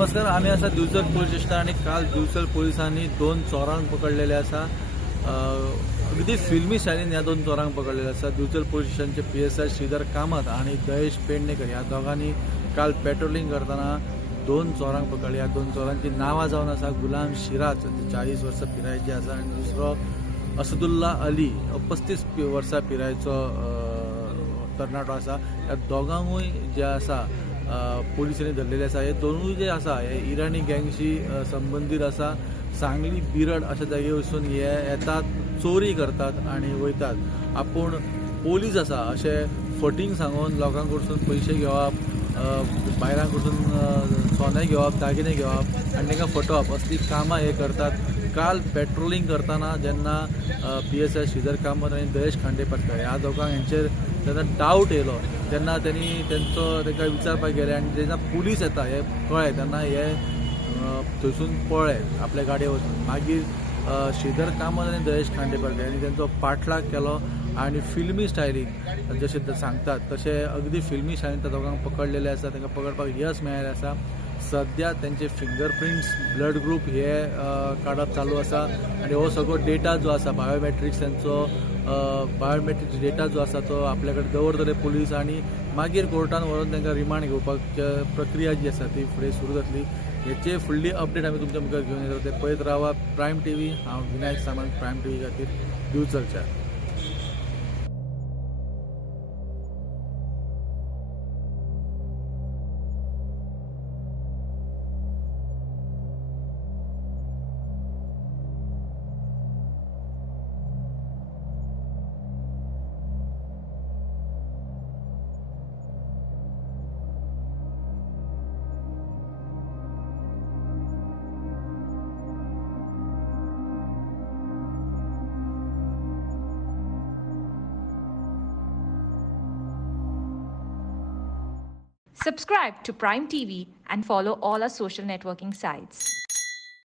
नमस्कार. आम्ही असा दिवचल पोलीस स्टेशन आणि काल दिवचल पोलिसांनी 2 चोरांक पकडलेले असा. अगदी फिल्मी शैलीन ह्या 2 चोरांक पकडलेले असा. दिवचल पोलीस स्टेशनचे PSI श्रीधर कामत आणि दयेश पेडणेकर ह्या दोघांनी काल पेट्रोलिंग करताना 2 चोरांक पकडले. ह्या 2 चोरांची नावां जावन आसा गुलाम शिराज 40 वर्सां पिरायेची आसा आणि दुसरो असदुल्ला अली 35 वर्सां पिरायेचो तरणाटो आसा. ह्या दोगांकूय जे आसा पोलिसांनी धरलेले आसा. हे दोनूय जे आसा हे इराणी गँगशी संबंधीत आसा. सांगली बिरड अशा जागे वचून हे येतात, चोरी करतात आणि वयतात. आपूण पोलीस आसा अशें फटींग सांगून लोकां कडसून पयशे घेवप, बायलां कडसून सोने घेवप, दागिने घेवप आनी तांकां फटोवप असली कामां हे करतात. काल पेट्रोलिंग करताना जेन्ना PSI श्रीधर कामत आनी दयेश खांडेपारकर ह्या दोगांक हेंचेर जेन्ना डावट येयलो तेन्ना तांकां विचारपाक गेले आनी जेन्ना पुलीस येता हे कळ्ळें तेन्ना हे थंयसून पळ्ळे आपल्या गाडये वचून. मागीर श्रीधर कामत आनी दयेश खांडेपारकर हांणी तेंचो पाठलाग केलो आनी फिल्मी स्टायलीन जशें ते सांगतात तशें अगदी फिल्मी स्टायलीन त्या दोगांक पकडलेले आसा. तांकां पकडपाक यश मेळ्ळेलें आसा. सद्या तेंचे फिंगर प्रिंट्स, ब्लड ग्रुप हे काडप चालू आसा आनी हो सगळो डेटा जो आसा बायोमेट्रिक्स तेंचो बायोमेट्रिक्स डेटा जो आसा तो आपल्या कडेन दवरतले पुलीस आनी मागीर कोर्टान व्हरून तांकां रिमांड घेवपाक प्रक्रिया जी आसा ती फुडें सुरू जातली. हेचे फुडली अपडेट आमी तुमच्या मुखार घेवन येता. ते पळयत रावा प्रायम TV. हांव विनायक सामंत, प्रायम TV खातीर दिवचलच्या. Subscribe to Prime TV and follow all our social networking sites.